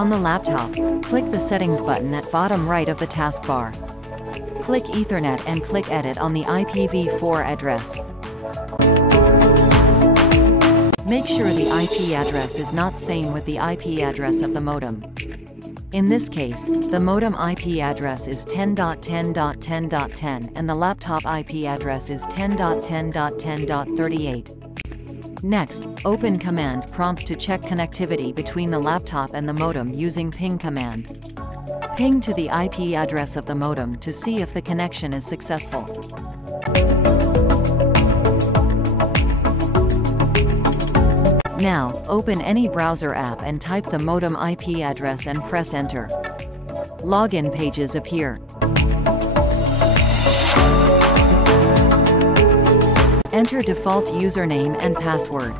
On the laptop, click the Settings button at bottom right of the taskbar. Click Ethernet and click Edit on the IPv4 address. Make sure the IP address is not same with the IP address of the modem. In this case, the modem IP address is 10.10.10.10 and the laptop IP address is 10.10.10.38. Next, open Command Prompt to check connectivity between the laptop and the modem using ping command. Ping to the IP address of the modem to see if the connection is successful. Now, open any browser app and type the modem IP address and press Enter. Login pages appear. Enter default username and password.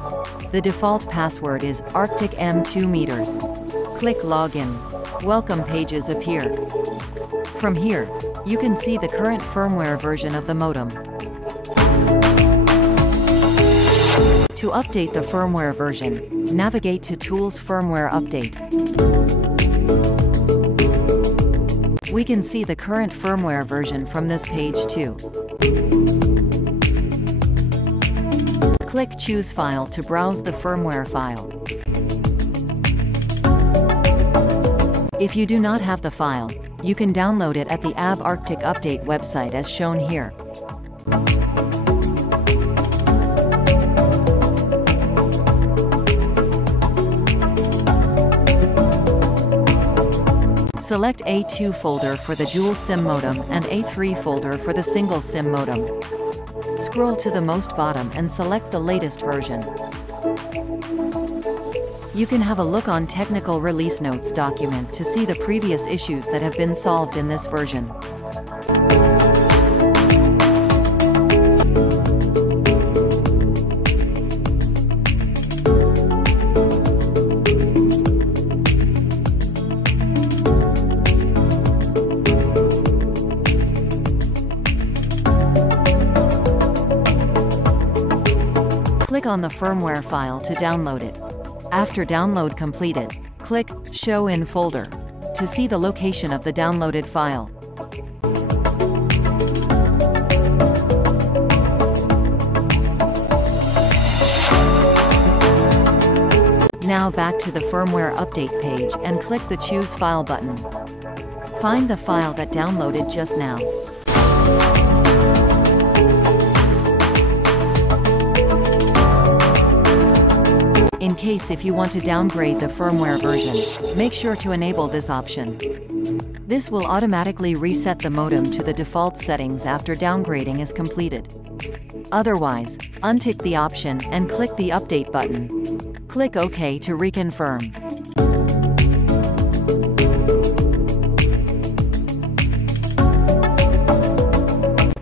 The default password is Arctic M2 meters. Click Login. Welcome pages appear. From here, you can see the current firmware version of the modem. To update the firmware version, navigate to Tools Firmware Update. We can see the current firmware version from this page too. Click Choose File to browse the firmware file. If you do not have the file, you can download it at the ABB Arctic Update website as shown here. Select A2 folder for the dual SIM modem and A3 folder for the single SIM modem. Scroll to the most bottom and select the latest version. You can have a look on Technical Release Notes document to see the previous issues that have been solved in this version. Click on the firmware file to download it. After download completed, click Show in Folder to see the location of the downloaded file. Now back to the firmware update page and click the Choose File button. Find the file that downloaded just now. In case if you want to downgrade the firmware version, make sure to enable this option. This will automatically reset the modem to the default settings after downgrading is completed. Otherwise, untick the option and click the Update button. Click OK to reconfirm.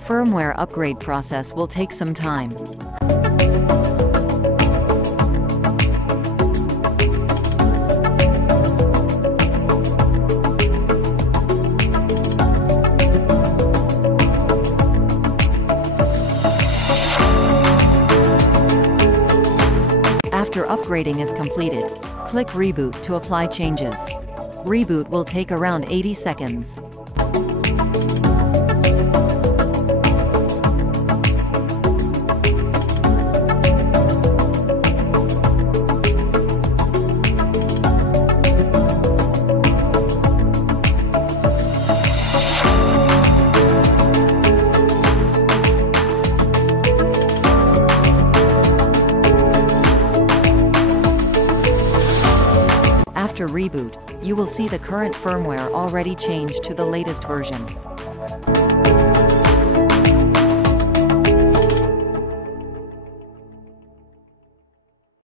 Firmware upgrade process will take some time. After upgrading is completed, click Reboot to apply changes. Reboot will take around 80 seconds. After reboot, you will see the current firmware already changed to the latest version.